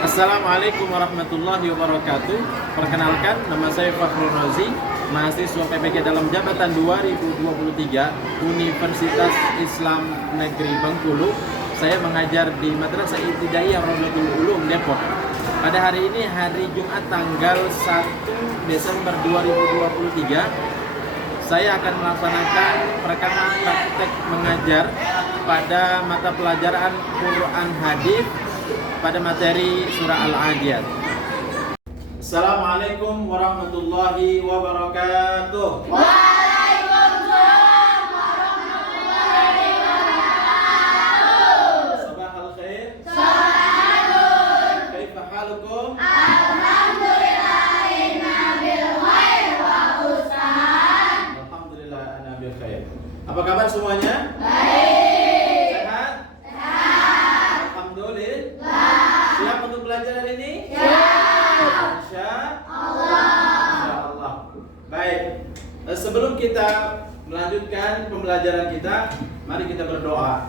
Assalamualaikum warahmatullahi wabarakatuh. Perkenalkan, nama saya Fakhrul Razi, mahasiswa PPK dalam jabatan 2023 Universitas Islam Negeri Bengkulu. Saya mengajar di Madrasah Ibtidaiyah Rodotul Ulum Depok. Pada hari ini hari Jumat tanggal 1 Desember 2023, saya akan melaksanakan perekaman praktek mengajar pada mata pelajaran Quran Hadis pada materi surah Al-Adiyat. Assalamualaikum warahmatullahi wabarakatuh. Waalaikumsalam warahmatullahi wabarakatuh. Sabahal khair. Salam. Kaifa halukum? Alhamdulillah inna bil khair wa usahan. Alhamdulillah ana bil khair. Apa kabar semuanya? Baik. Sehat? Sehat. Alhamdulillah. Siap untuk belajar hari ini? Siap. Insya Allah. Allah. Baik. Sebelum kita melanjutkan pembelajaran kita, mari kita berdoa.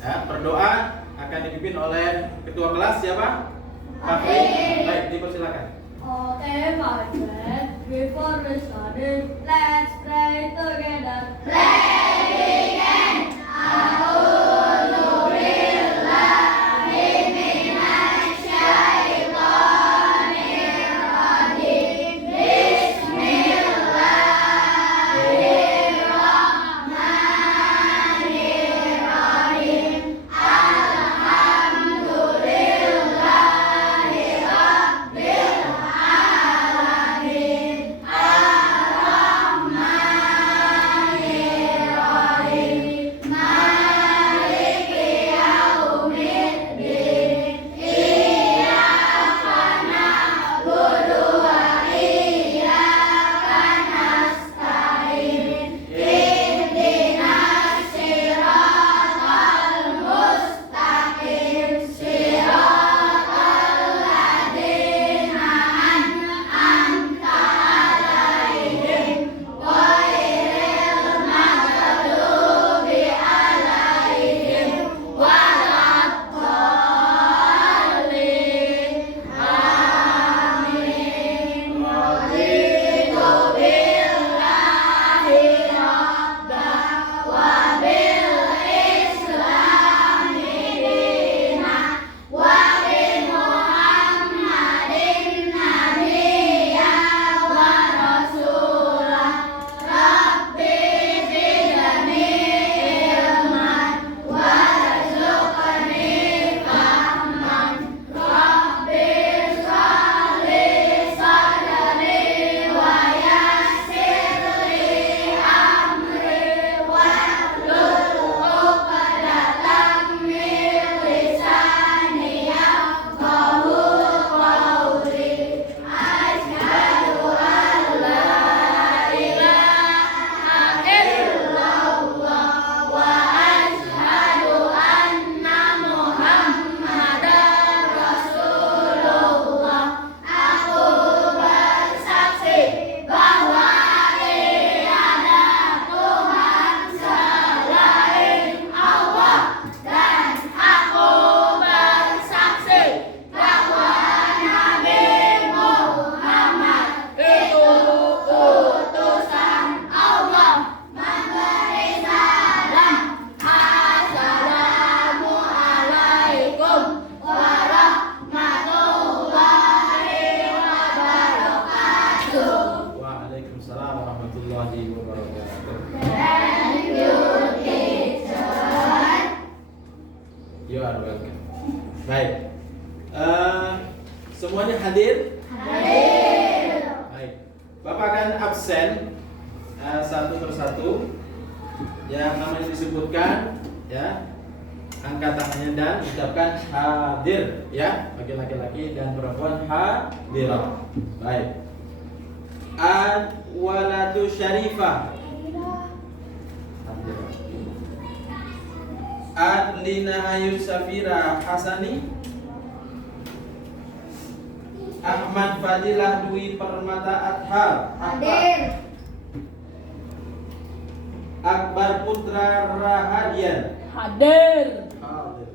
Ya, berdoa akan dipimpin oleh ketua kelas siapa? Fakri. Baik, dipersilakan. Okay, my friend, before we start, let's pray together. Let's begin. A'udzu billahi minasy syaithanir rajim. Bismillahirrahmanirrahim. Alhamdulillahi rabbil alamin. Ar-Rahmanirrahim. Maliki yaumiddin. Iyyaka na'budu wa iyyaka nasta'in. Ihdinas siratal mustaqim. Siratal ladzina an'amta 'alaihim ghairil maghdubi 'alaihim waladdallin. Amin. Raditu billahi rabban wa bil islami dinan wa bi Muhammadin nabiyyan wa rasulah. Rabbi zidni ilman warzuqni fahman. Rabbi shrahli sadri wa yassir li amri wahlul 'uqdatam min lisani yafqahu qawli. Asyhadu an la ilaha illallah wa asyhadu anna Muhammadar Rasulullah. Aku bersaksi bahwa tiada Tuhan selain Allah, dan aku bersaksi bahwa Nabi Muhammad itu utusan Allah. Memberi salam. Assalamualaikum warahmatullahi wabarakatuh. Waalaikumsalam warahmatullahi wabarakatuh. Thank you, teacher. You are welcome. Baik. Semuanya hadir? Hadir. Baik. Bapak akan absen satu persatu. Yang namanya disebutkan, ya. Angkat tangannya dan ucapkan hadir, ya. Bagi laki-laki dan perempuan hadirah. Baik. Waladu syarifah. Adlina Ayu Safira Hasani. Ahmad Fadilah Dwi Permata Athar. Hadir. Akbar Putra Rahadian. Hadir. Hadir.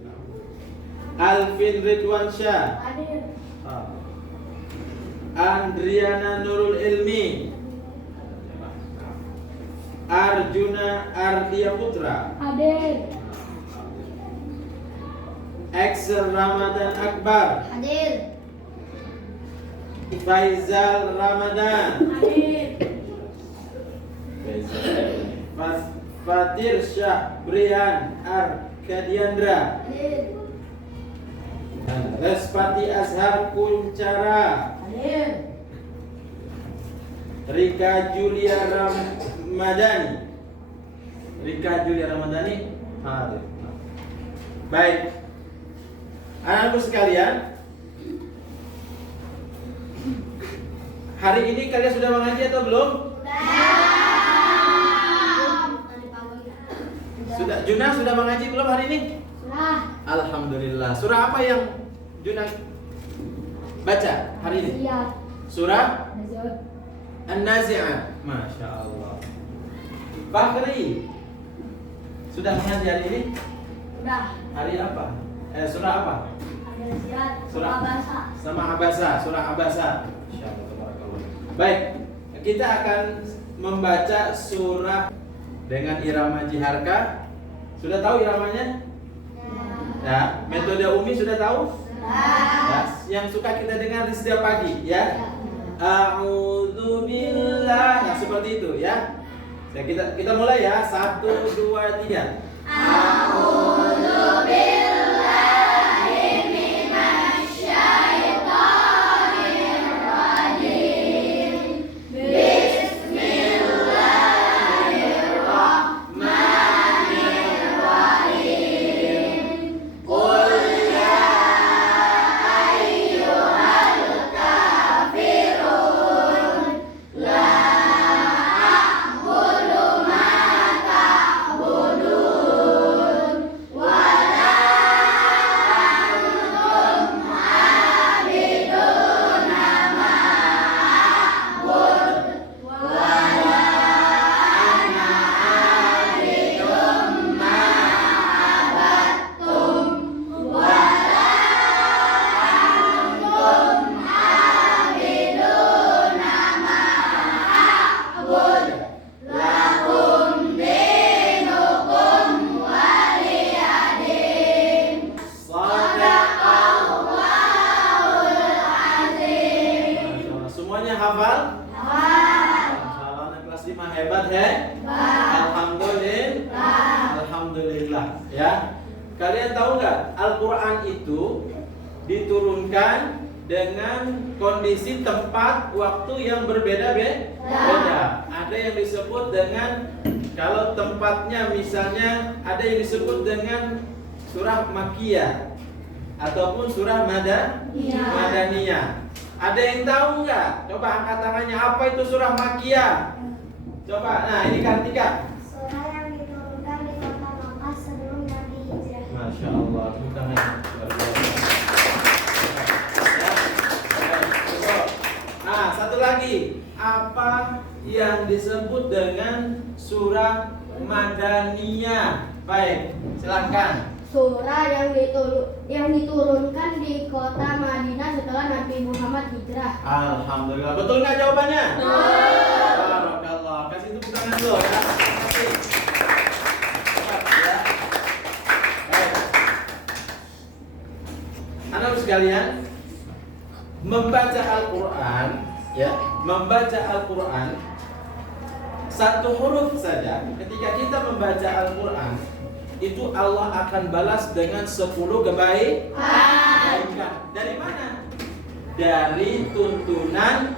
Alvin Ridwansyah. Hadir. Andriana Nurul Ilmi. Arjuna Ardia Putra. Hadir. Axel Ramadan Akbar. Hadir. Faizal Ramadan. Hadir. Fatir Syah Brian Arkadiandra. Hadir. Respati Azhar Kuncara. Hadir. Rika Julia Ramadhani. Rika Julia Ramadhani hadir. Baik, anak-anakku sekalian, hari ini kalian sudah mengaji atau belum? Sudah. Juna sudah mengaji belum hari ini? Sudah. Alhamdulillah. Surah apa yang Juna baca hari ini? Siap. Surah Nazar. An-Nazi'at. Masya Allah. Fakri sudah mengaji hari ini? Sudah. Hari apa? Surah apa? Ada siap. Surah bahasa. Sama Abasa, surah Abasa. Masya Allah, tabarakallah. Baik, kita akan membaca surah dengan irama jiharka. Sudah tahu iramanya? Ya. Metode Umi sudah tahu? Ya. Yang suka kita dengar di setiap pagi, ya. A'udzubillah. Nah, seperti itu, ya. Ya, kita mulai ya. 1, 2, 3. Hafal? Hafal. Anak kelas 5 hebat, he? Alhamdulillah. Alhamdulillah, ya. Kalian tahu nggak? Al-Quran itu diturunkan dengan kondisi tempat waktu yang berbeda-beda. Ada yang disebut dengan, kalau tempatnya misalnya ada yang disebut dengan surah Makkiyah ataupun surah Madaniyah. Ada yang tahu nggak? Coba angkat tangannya. Apa itu surah Makkiyah? Coba. Nah, ini Kartika. Surah yang diturunkan di kota Makkah sebelum Nabi hijrah. Masya Allah. Tepuk tangannya. Luar biasa. Ya. Nah, satu lagi. Apa yang disebut dengan surah Madaniyah? Baik, silakan. Surah yang diturunkan di kota Madinah setelah Nabi Muhammad hijrah. Alhamdulillah. Betul nggak jawabannya? Barakallah. Kasih tepuk tangan dulu ya. Kasih. Cepat, ya. Baik. Anak sekalian, membaca Al-Quran, ya, membaca Al-Quran satu huruf saja. Ketika kita membaca Al-Quran, itu Allah akan balas dengan 10 kebaikan. Dari mana? Dari tuntunan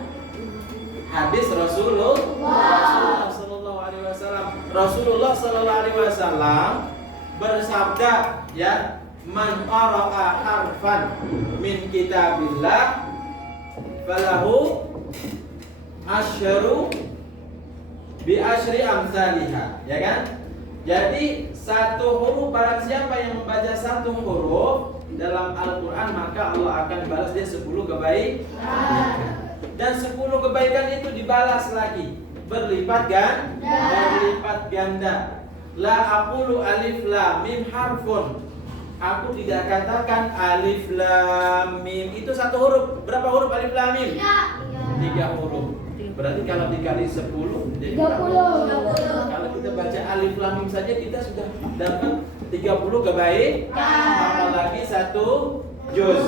hadis Rasulullah Sallallahu Alaihi Wasallam. Rasulullah Sallallahu Alaihi Wasallam bersabda, ya, man qara'a harfan min kitabillah falahu asyru bi asyri amsalihah, ya kan? Jadi satu huruf, barang siapa yang membaca satu huruf dalam Al-Quran, maka Allah akan balas dia 10 kebaikan. Dan 10 kebaikan itu dibalas lagi, berlipat ganda. La aqulu alif lam mim harfun Aku tidak katakan alif lam mim. Itu satu huruf. Berapa huruf alif lam mim? 3 huruf. Berarti kalau dikali 10 jadi 30. kalau kita baca alif lam mim saja kita sudah dapat 30 kebaik. Tambah lagi 1 juz.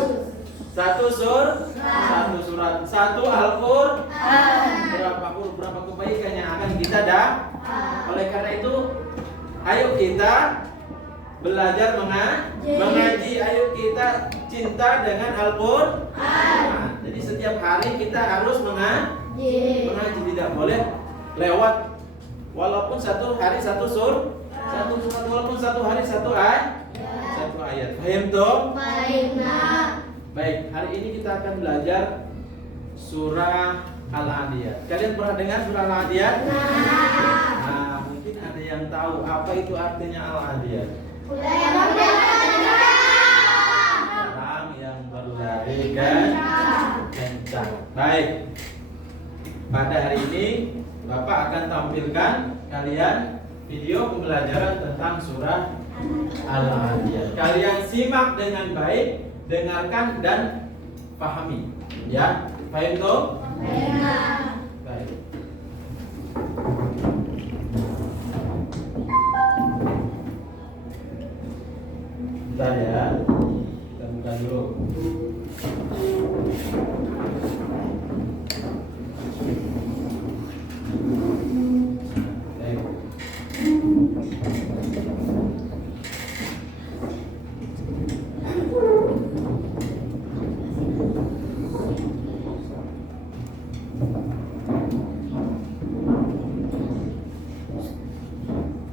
1 satu surat, 1 Al-Qur'an. Berapa huruf, berapa kebaikan yang akan kita dapat. Oleh karena itu, ayo kita belajar mengaji. Ayo kita cinta dengan Al-Qur'an. Jadi setiap hari kita harus mengaji, tidak boleh lewat. Walaupun satu hari satu surat, walaupun satu hari satu ayat. Paham toh? Baik, hari ini kita akan belajar surah Al-Adiyat. Kalian pernah dengar surah Al-Adiyat? Nah, mungkin ada yang tahu apa itu artinya Al-Adiyat. Orang yang berlari kencang. Baik. Pada hari ini Bapak akan tampilkan kalian video pembelajaran tentang surah Al-Adiyat. Kalian simak dengan baik, dengarkan dan pahami. Ya, paham toh? Baik. Bentar ya. Kita buka dulu. Baik.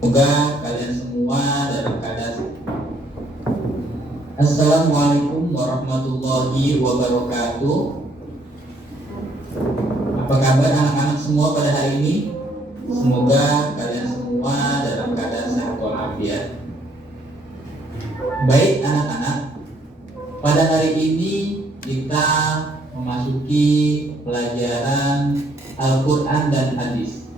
Semoga kalian semua dalam keadaan. Assalamualaikum warahmatullahi wabarakatuh. Apa kabar anak-anak semua pada hari ini? Semoga kalian semua dalam keadaan sehat walafiat. Baik anak-anak, pada hari ini kita memasuki pelajaran Al-Quran dan Hadis.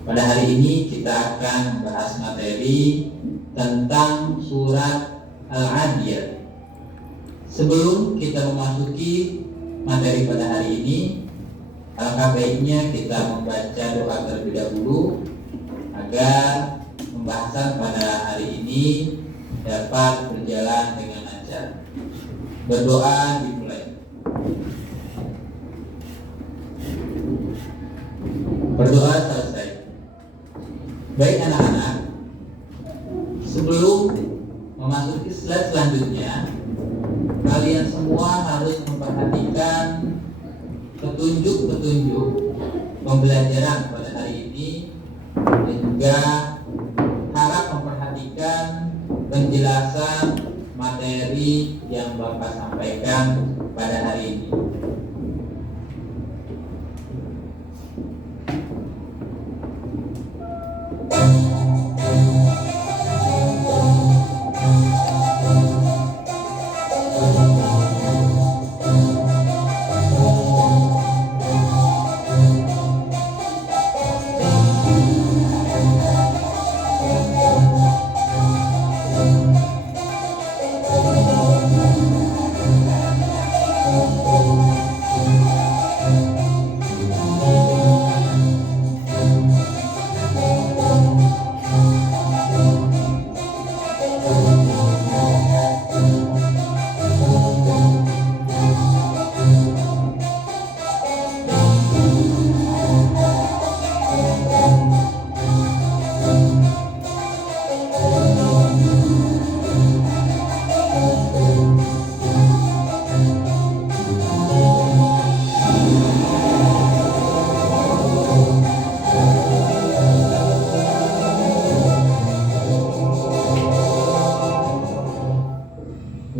Pada hari ini kita akan membahas materi tentang surat Al-Adiyat. Sebelum kita memasuki materi pada hari ini, alangkah baiknya kita membaca doa terlebih dahulu agar pembahasan pada hari ini dapat berjalan dengan lancar. Berdoa dimulai. Berdoa selesai. Baik anak-anak, sebelum memasuki slide selanjutnya, kalian semua harus memperhatikan petunjuk-petunjuk pembelajaran pada hari ini dan juga harap memperhatikan penjelasan materi yang Bapak sampaikan pada hari ini.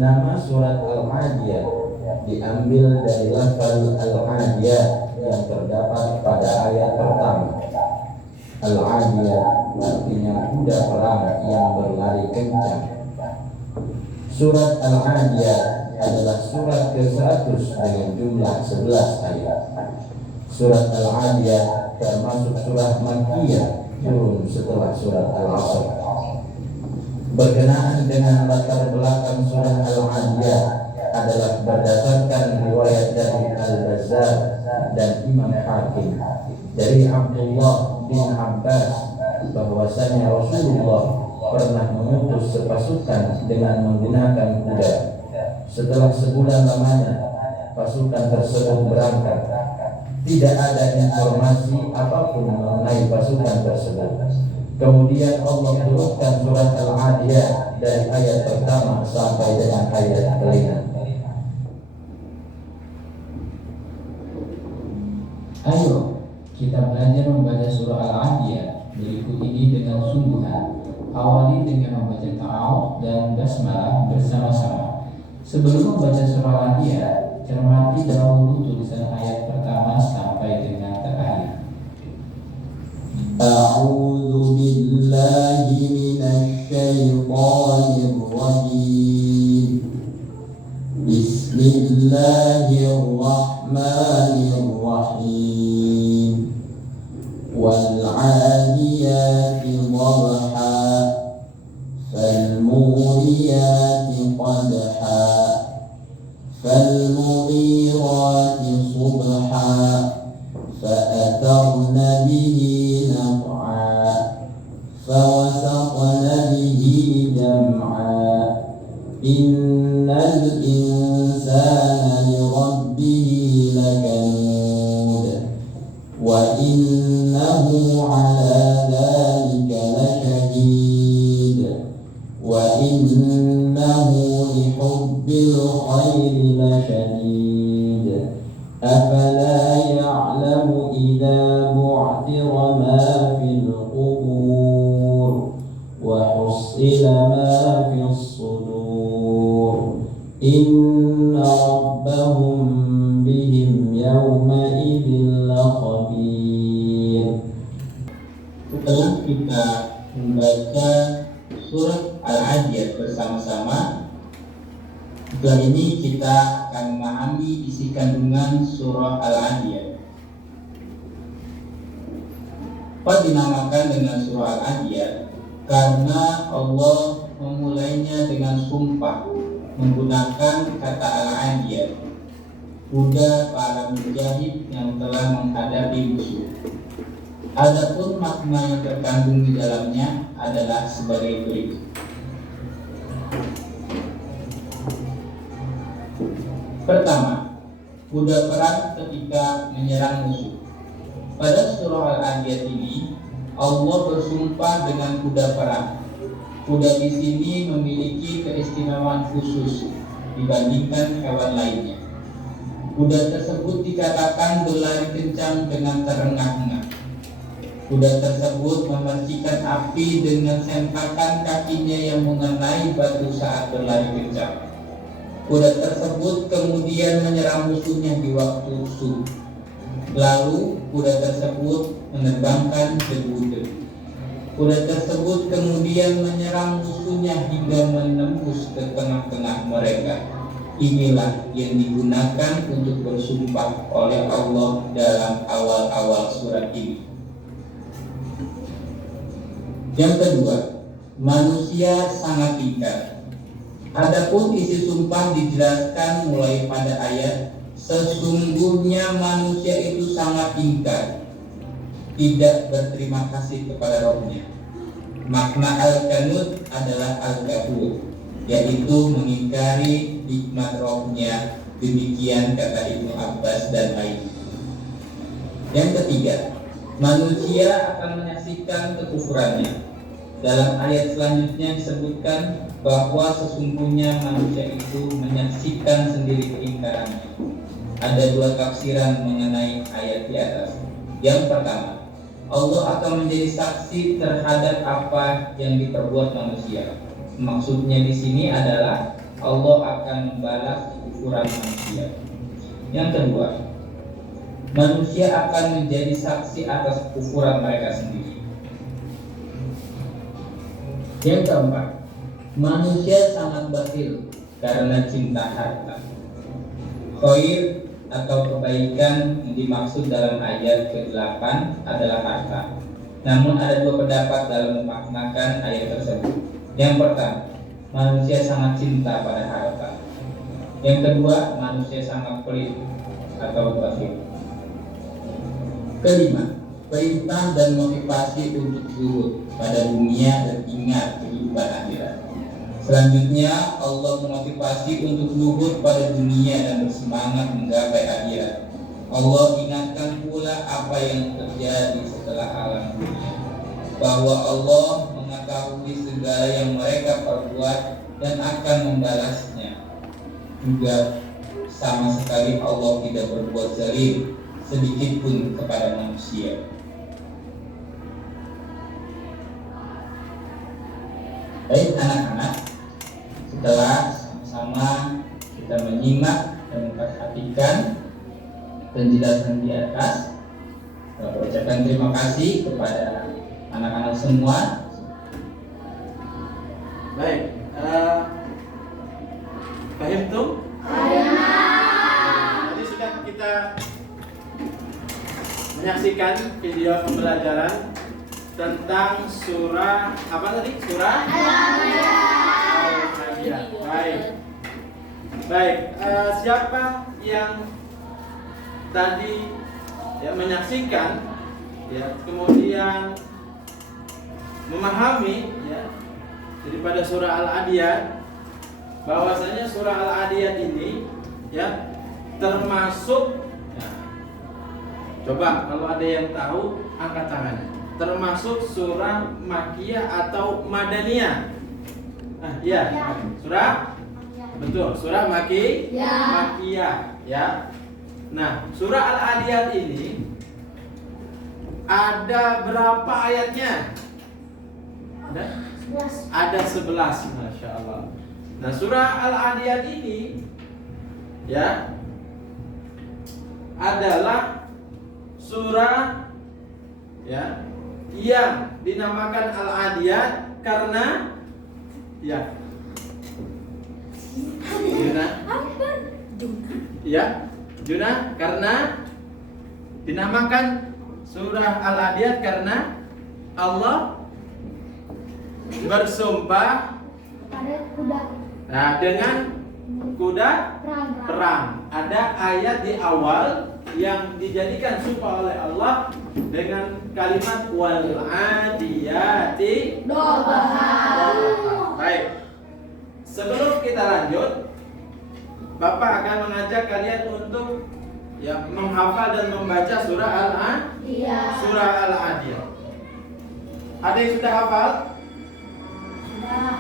Nama surat Al-Adiyat diambil dari lafaz Al-Adiyat yang terdapat pada ayat pertama. Al-Adiyat artinya kuda perang yang berlari kencang. Surat Al-Adiyat adalah surat ke-100 dengan jumlah 11 ayat. Surat Al-Adiyat termasuk surat Makkiyah, turun setelah surat Al-Asr. Berkenaan dengan latar belakang surah Al-Adiyah adalah berdasarkan riwayat dari Al-Bazzar dan Imam Hakim dari Abdullah bin Abbas bahwasanya Rasulullah pernah mengutus sepasukan dengan menggunakan kuda. Setelah sebulan lamanya pasukan tersebut berangkat. Tidak ada informasi apapun mengenai pasukan tersebut. Kemudian Allah turunkan surat Al-Adiyah dari ayat pertama sampai dengan ayat kelima. Ayo, kita belajar membaca surah Al-Adiyah berikut ini dengan sungguhan. Awali dengan membaca ta'awudz dan basmalah bersama-sama. Sebelum membaca surah Al-Adiyah, cermati dahulu tulisan ayat pertama sampai dengan terakhir. A'udzu billahi minasy syaithanir rajim. Bismillahirrahmanirrahim. Wal 'adiyati dhabha fal muriyati qadha fal mughirati subha فأثرن به نقعا فوسطن به جمعا إن الإنسان لربه لكنود وإنه على ذلك لشهيد وإنه لحب الخير لشديد أفلا يعلم إذا بعثر ما في القبور وحصل ما في الصدور إن ربهم بهم يومئذ لخبير. Setelah kita membaca surat Al-Adiyah bersama-sama, setelah ini kita akan memahami isi kandungan surah Al-Adiyah. Apa dinamakan dengan surah Al-Adiyah? Karena Allah memulainya dengan sumpah menggunakan kata Al-Adiyah, kuda para mujahid yang telah menghadapi musuh. Adapun makna yang terkandung di dalamnya adalah sebagai berikut. Pertama, kuda perang ketika menyerang musuh. Pada surah Al-Adiyah ini, Allah bersumpah dengan kuda perang. Kuda di sini memiliki keistimewaan khusus dibandingkan hewan lainnya. Kuda tersebut dikatakan berlari kencang dengan terengah-engah. Kuda tersebut memercikan api dengan sentakan kakinya yang mengenai batu saat berlari kencang. Kuda tersebut kemudian menyerang musuhnya di waktu subuh. Lalu kuda tersebut menerbangkan debu-debu. Kuda tersebut kemudian menyerang musuhnya hingga menembus ke tengah-tengah mereka. Inilah yang digunakan untuk bersumpah oleh Allah dalam awal-awal surat ini. Yang kedua, manusia sangat pintar. Adapun isi sumpah dijelaskan mulai pada ayat sesungguhnya manusia itu sangat ingkar, tidak berterima kasih kepada Rabb-Nya. Makna al-kanud adalah al-kafur, yaitu mengingkari nikmat Rabb-Nya. Demikian kata Ibnu Abbas dan lain. Yang ketiga, manusia akan menyaksikan kekufurannya. Dalam ayat selanjutnya disebutkan bahwa sesungguhnya manusia itu menyaksikan sendiri keingkarannya. Ada dua tafsiran mengenai ayat di atas. Yang pertama, Allah akan menjadi saksi terhadap apa yang diperbuat manusia. Maksudnya di sini adalah Allah akan membalas kekufuran manusia. Yang kedua, manusia akan menjadi saksi atas kekufuran mereka sendiri. Yang keempat, manusia sangat bakhil karena cinta harta. Khair atau kebaikan yang dimaksud dalam ayat ke-8 adalah harta. Namun ada dua pendapat dalam memaknakan ayat tersebut. Yang pertama, manusia sangat cinta pada harta. Yang kedua, manusia sangat pelit atau bakhil. Kelima, perintah dan motivasi untuk zuhud pada dunia dan ingat kehidupan akhirat. Selanjutnya, Allah memotivasi untuk zuhud pada dunia dan bersemangat menggapai akhirat. Allah ingatkan pula apa yang terjadi setelah alam dunia, bahwa Allah mengetahui segala yang mereka perbuat dan akan membalasnya. Juga sama sekali Allah tidak berbuat zalim sedikit pun kepada manusia. Baik anak-anak, setelah sama-sama kita menyimak dan memperhatikan penjelasan di atas, saya ucapkan terima kasih kepada anak-anak semua. Baik, paham tuh? Tadi sudah kita menyaksikan video pembelajaran tentang surah apa tadi? Surah Al-Adiyat. Baik. Siapa yang tadi menyaksikan, kemudian memahami daripada surah Al-Adiyat, bahwasanya surah Al-Adiyat ini termasuk, coba kalau ada yang tahu angkat tangannya, termasuk surah Makkiyah atau Madaniyah. Surah, betul, surah Makkiyah, ya. Nah, surah Al-Adiyat ini ada berapa ayatnya? Ada 11, Masya Allah. Nah, surah Al-Adiyat ini adalah surah yang dinamakan Al-Adiyat karena Juna karena dinamakan surah Al-Adiyat karena Allah bersumpah dengan kuda perang. Ada ayat di awal yang dijadikan sumpah oleh Allah dengan kalimat wal adiyati dhabha. Baik. Sebelum kita lanjut, Bapak akan mengajak kalian untuk menghafal dan membaca surah Al-Adiyat. Ada yang sudah hafal?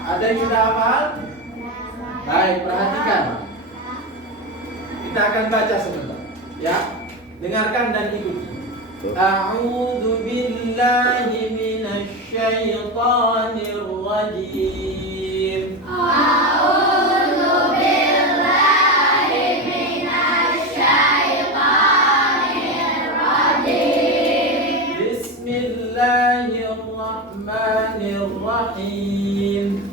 Ada yang sudah hafal? Baik, perhatikan. Kita akan baca sebentar, dengarkan dan ikuti. A'udzu billahi minasy syaithanir rajim. A'udzu billahi minasy syaithanir rajim. Bismillahirrahmanirrahim.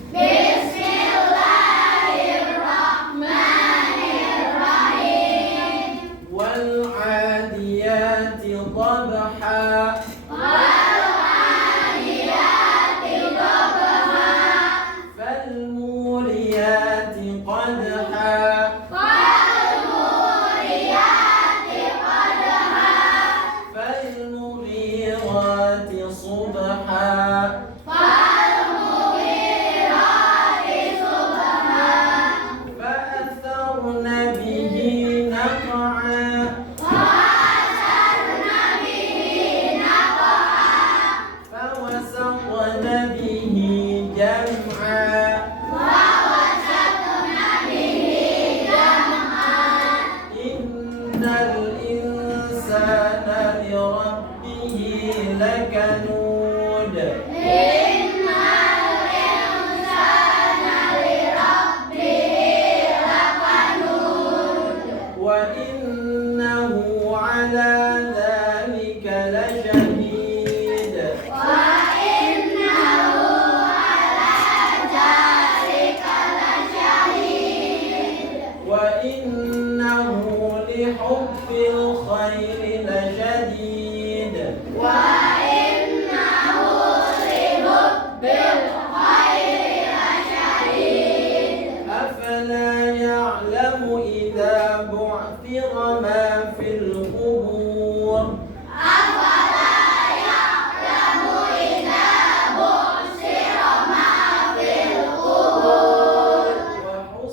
نعثر ما في القبور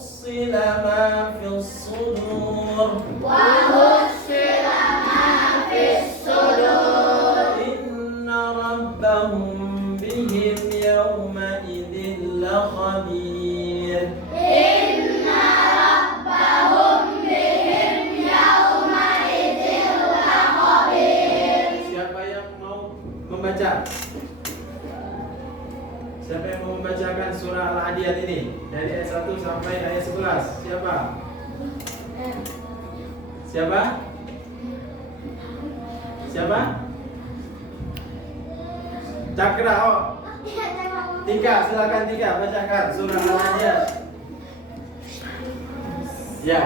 وحصل ما في الصدور إن ربهم بهم يومئذ لخبير. Siapa yang mau membaca? Siapa yang mau membacakan surah Al-Adiyat ini dari ayat 1 sampai ayat 11? Siapa? Siapa? Siapa? Cakra, oh. Tika, silakan Tika bacakan surah Al-Adiyat. Ya.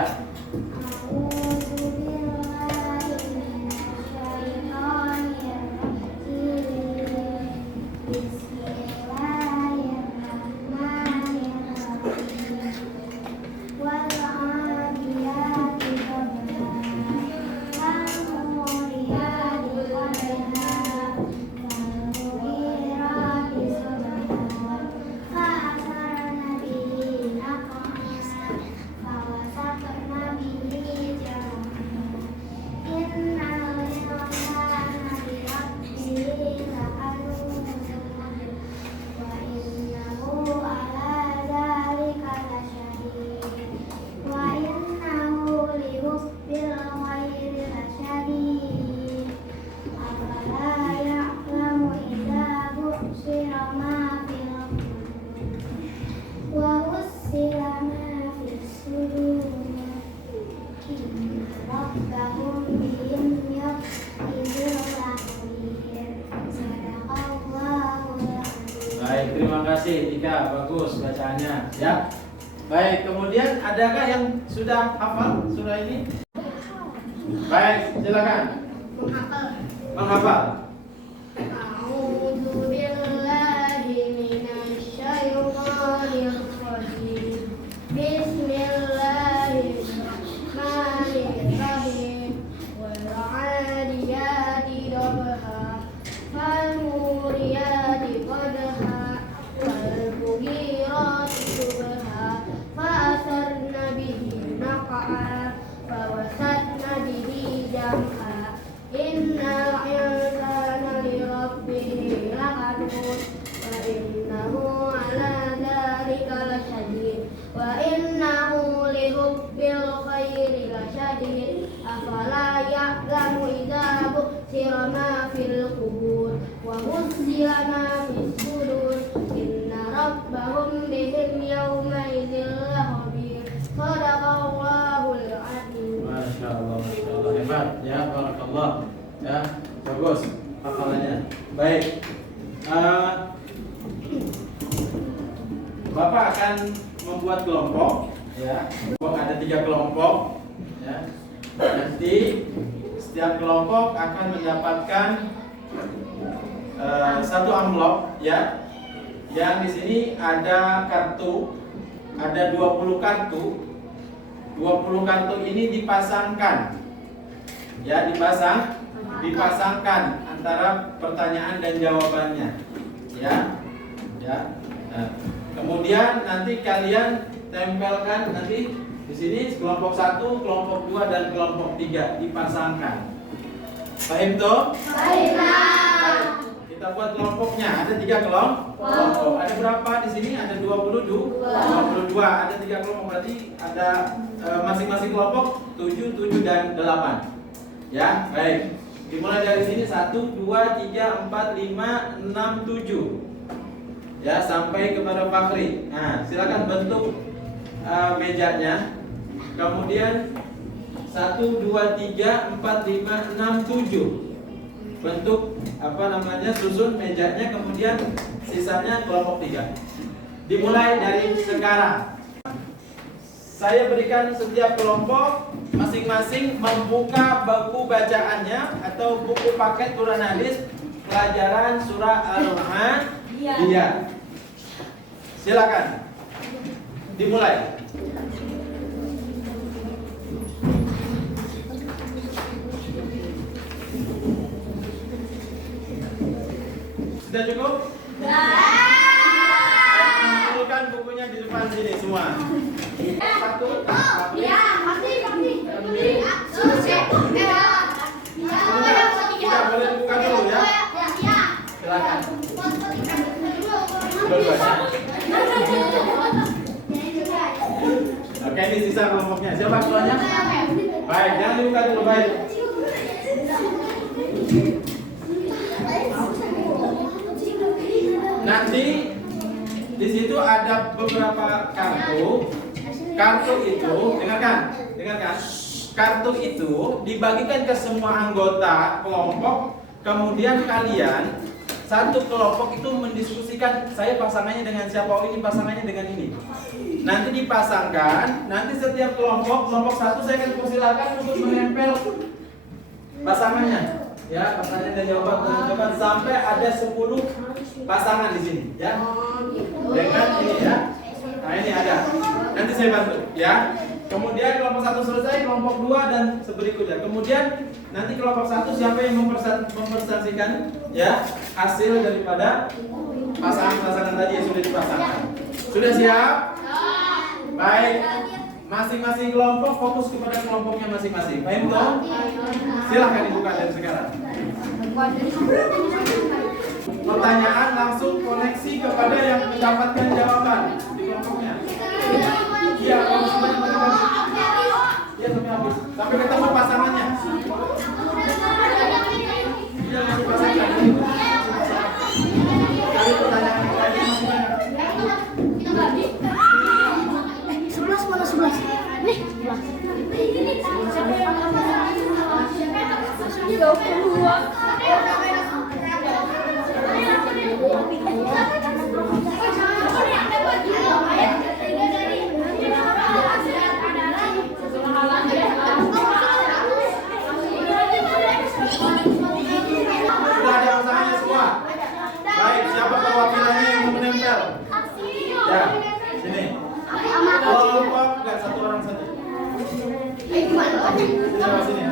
Baik, terima kasih Tika, bagus bacaannya ya. Baik, kemudian adakah yang sudah hafal surah ini? Baik, silakan. Menghafal. A'udzu billahi minasyaitonir rajim. Bismillahirrahmanirrahim. Wal 'adiyati dabha. Fal muriyati qadha. Wal mughirati subha. Fa asarna bihi naq'a. Fa wasatna bihi jam'a. Innal insana lirabbihi lakanud. Wa innahu ala dzalika lasyadid. Wa innahu lihubbil khairi lasyadid. Afala ya'lamu idza bu'thira ma fil qubur. Wa huzzila ma fis sudur. Inna rabbahum bihim yawma idzin lakhabir. Shadaqallahul adzim. Masya Allah, hebat ya, barakallah ya, bagus hafalannya. Baik, Bapak akan membuat kelompok ya. Ada 3 kelompok ya. Nanti setiap kelompok akan mendapatkan 1 amplop ya. Yang di sini ada kartu, ada 20 kartu. 20 kartu ini dipasangkan ya, dipasangkan antara pertanyaan dan jawabannya ya. Nah, kemudian nanti kalian tempelkan nanti di sini kelompok 1, kelompok 2 dan kelompok 3 dipasangkan. Paham toh? Baik. Kita buat kelompoknya, ada 3 kelompok. Ada berapa di sini? Ada 22. Ada 3 kelompok, berarti ada masing-masing kelompok 7, 7 dan 8. Ya, baik. Dimulai dari sini 1, 2, 3, 4, 5, 6, 7. Ya, sampai kepada Fakhri. Nah, silakan bentuk mejanya. Kemudian 1, 2, 3, 4, 5, 6, 7. Bentuk susun mejanya, kemudian sisanya kelompok 3. Dimulai dari sekarang. Saya berikan setiap kelompok masing-masing membuka buku bacaannya atau buku paket Quran hadis pelajaran surah Al-Adiyat. Silakan. Dimulai. Sudah cukup? Kumpulkan bukunya di depan sini semua. Satu. Kita boleh buka dulu ya. Silakan. Oke, ini sisa kelompoknya. Siapa ketuanya? Baik, jangan dibuka dulu, baik. Nanti di situ ada beberapa kartu. Kartu itu, dengarkan. Kartu itu dibagikan ke semua anggota kelompok. Kemudian kalian satu kelompok itu mendiskusikan, saya pasangannya dengan siapa, oh ini pasangannya dengan ini. Nanti dipasangkan, nanti setiap kelompok satu saya akan persilakan untuk menempel pasangannya. Ya, pertanyaan dan jawaban sampai ada 10 pasangan di sini, ya. Dengan ini ya. Nah, ini ada. Nanti saya bantu, ya. Kemudian kelompok 1 selesai, kelompok 2 dan seberikutnya. Kemudian nanti kelompok 1 siapa yang mempresentasikan ya hasil daripada pasangan-pasangan tadi yang sudah dipasangkan. Sudah siap? Baik. Masing-masing kelompok fokus kepada kelompoknya masing-masing. Paham toh? Silahkan dibuka dari sekarang. Pertanyaan langsung koneksi kepada yang mendapatkan jawaban di kelompoknya. Iya, kalau sudah mendapatkan. Iya, sampai habis. Sampai ketemu pasangannya. Iya, langsung pasangan. Cari pertanyaan yang lain. Sudah ada pasangannya semua? Baik, siapa perwakilannya yang mau menempel? Ya, sini. Kelompok, enggak satu orang satu. Coba sini.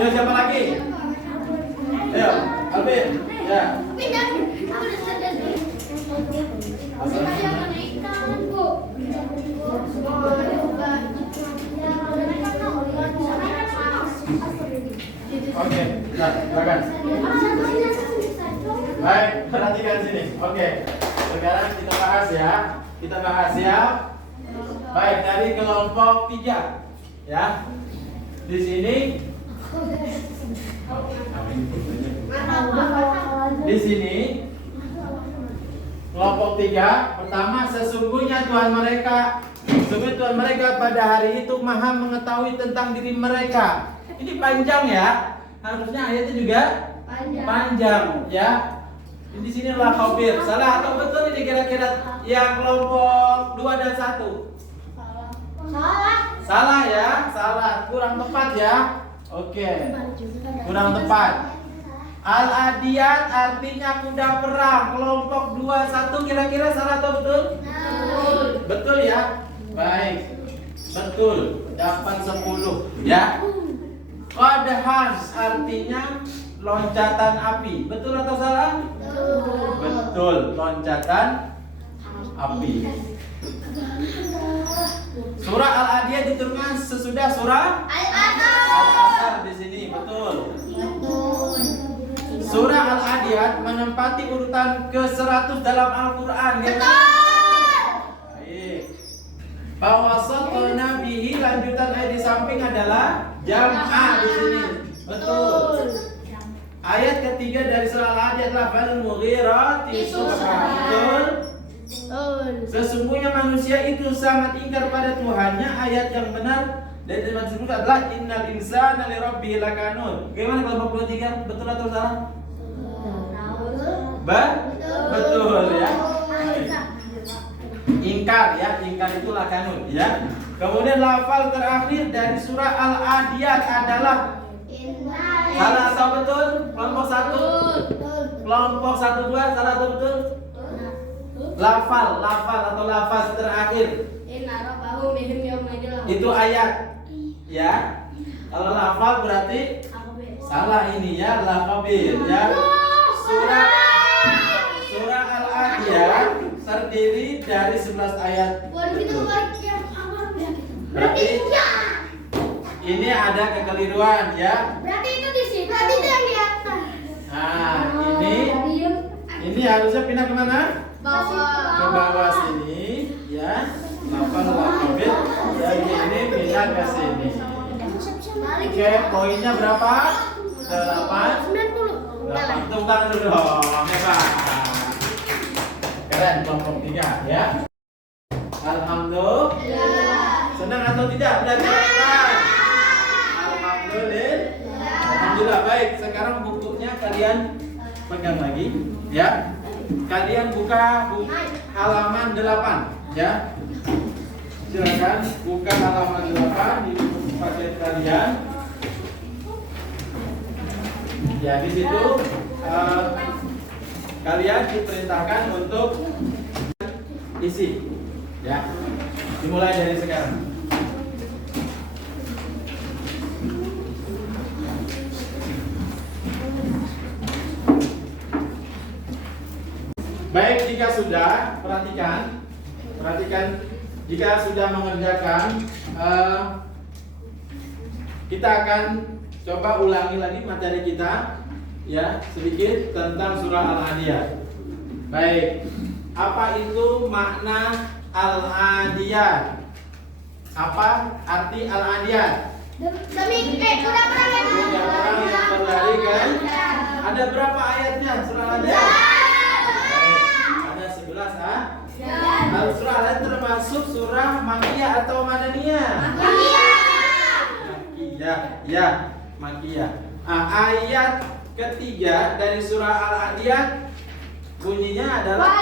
Ya, siapa lagi? Ayo, Alvin. Ya. Oke, silakan. Baik, perhatikan sini. Oke. Sekarang kita bahas ya. Kita bahas ya. Baik, dari kelompok 3. Ya. Di sini kelompok 3 pertama, sesungguhnya Tuhan mereka pada hari itu maha mengetahui tentang diri mereka. Ini panjang ya, harusnya ayatnya juga panjang ya. Di sini lah khabir. Salah atau betul ini kira-kira yang kelompok 2 dan 1? Salah ya, salah, kurang tepat ya. Oke, kurang tepat. Al-Adiyat artinya kuda perang. Kelompok 2-1 kira-kira salah atau betul? Betul ya. Baik, betul. Dapat 10 ya. Qadhan artinya loncatan api. Betul atau salah? Betul, loncatan api. Surah Al-Adiyat diturunkan sesudah surah Al-Asr di sini, betul. Surah Al-Adiyat menempati urutan ke-100 dalam Al-Qur'an. Baik. Bawasatna bihi, lanjutan ayat di samping adalah jam'ah di sini. Betul. Ayat ketiga dari surah Al-Adiyat adalah fal mughirati subha. Betul. Sesungguhnya manusia itu sangat ingkar pada Tuhannya. Ayat yang benar dari firman tersebut adalah innal insana li rabbih lakanun. Gimana kelompok 23? Betul atau salah? Betul ya. Ingkar ya, ingkar itu lakanun ya. Kemudian lafal terakhir dari surah Al-Adiyat adalah salah atau betul? Kelompok 1. Kelompok 1 2 salah atau betul? Lafal atau lafaz terakhir itu ayat ya. Kalau lafal berarti salah ini ya, lafabir ya. Surah Al-Adiyat terdiri dari 11 ayat. Berarti ini ada kekeliruan ya. Berarti itu di sini. Berarti itu yang di atas. Nah, ini harusnya pindah kemana? Ke bawah sini ya. Lafal dan ini pindah ke sini. Oke, poinnya berapa? 8. 90. Tepuk tangan dulu dong. Hebat. Keren kelompok 3 ya. Alhamdulillah. Senang atau tidak belajar? Alhamdulillah. Baik, sekarang bukunya kalian pegang lagi ya. Kalian buka halaman 8 ya. Silakan buka halaman 8 di buku paket kalian. Ya, di situ kalian diperintahkan untuk isi ya. Dimulai dari sekarang. Baik, jika sudah, perhatikan jika sudah mengerjakan, kita akan coba ulangi lagi materi kita ya, sedikit tentang surah Al-Adiyat. Baik, apa itu makna Al-Adiyat? Apa arti Al-Adiyat? Demi kuda perang yang berlari kan? Ada berapa ayatnya surah Al-Adiyat? Ada 11 ah? Surah Al-Adiyat termasuk surah Makkiyah atau Madaniyah? Ya, Makkiyah. Ayat ketiga dari surah Al-Adiyat bunyinya adalah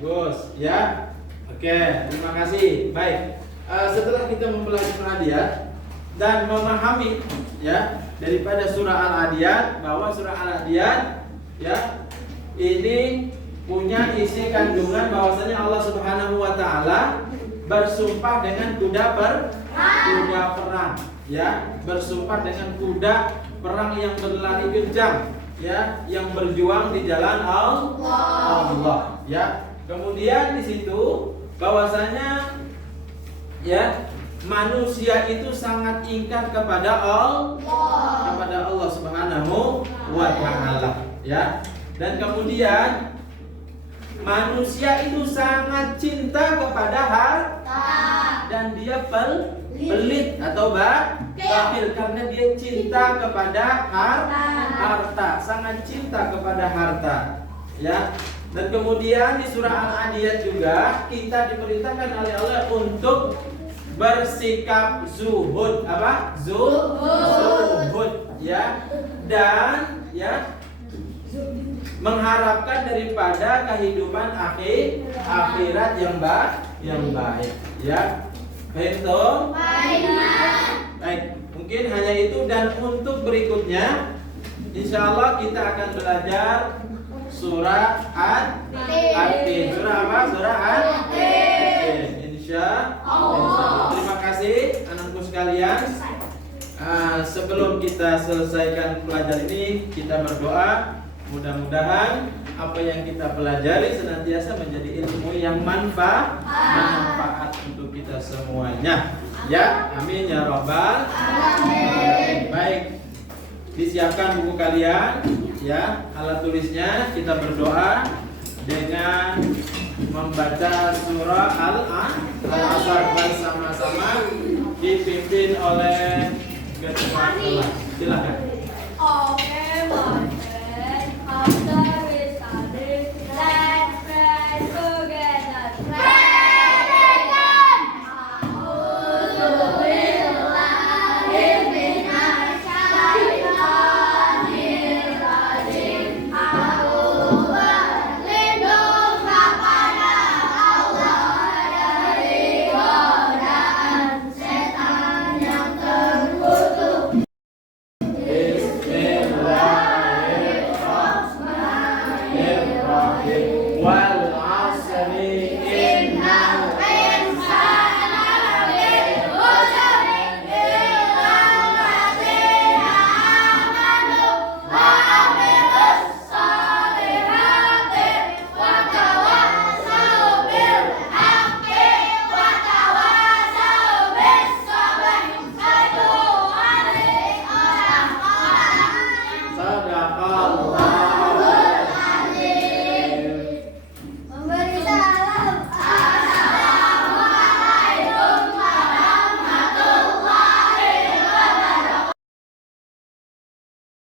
bagus ya. Oke, terima kasih. Baik, setelah kita mempelajari surah Al-Adiyat dan memahami ya daripada surah Al-Adiyat, bahwa surah Al-Adiyat ya ini punya isi kandungan bahwasanya Allah Subhanahu wa taala bersumpah dengan kuda perang ya, bersumpah dengan kuda perang yang berlari kencang ya, yang berjuang di jalan Allah ya. Kemudian di situ bahwasanya ya manusia itu sangat ingkar kepada Allah Subhanahu wa taala ya. Dan kemudian manusia itu sangat cinta kepada harta dan dia pelit atau bakhil karena dia cinta kepada harta, sangat cinta kepada harta ya. Dan kemudian di surah Al-Adiyat juga kita diperintahkan oleh Allah untuk bersikap zuhud. Apa? Zuhud ya. Dan ya mengharapkan daripada kehidupan akhirat yang baik ya. Baik, mungkin hanya itu. Dan untuk berikutnya insyaallah kita akan belajar surah At-Tin. Surah apa? Surah At-Tin. Insyaallah. Terima kasih anakku sekalian. Sebelum kita selesaikan pelajaran ini, kita berdoa. Mudah-mudahan apa yang kita pelajari senantiasa menjadi ilmu yang manfaat untuk kita semuanya. Ya, amin ya rabbal alamin. Baik, disiapkan buku kalian ya, alat tulisnya. Kita berdoa dengan membaca surah Al-Asr bersama-sama dipimpin oleh ketua kelas. Silakan.